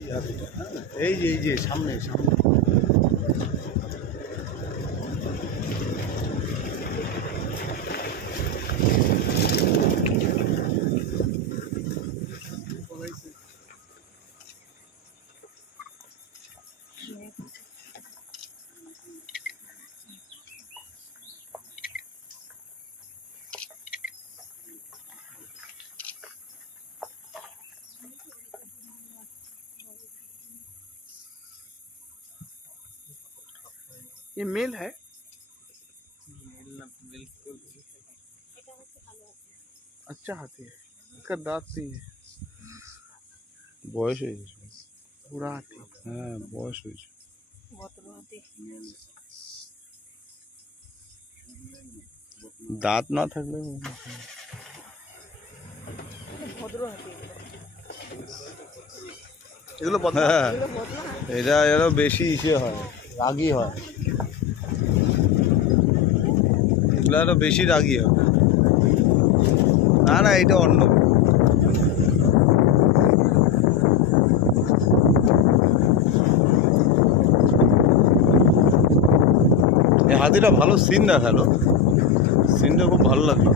এই যে সামনে সামনে ये मेल है। अच्छा हाथी है, इसका दांत नहीं है। বয়স হয়েছে। बुरा हाथी। হ্যাঁ বয়স হয়েছে। দাঁত না থাকলে এগুলো বদলা হ্যাঁ এটা এরা বেশি ইসে হয়, রাগী হয়, এগুলো আরো বেশি রাগী হয়। না না এটা অন্য। এই হাতিটা ভালো সিন দেখালো, সিনটা খুব ভালো লাগলো।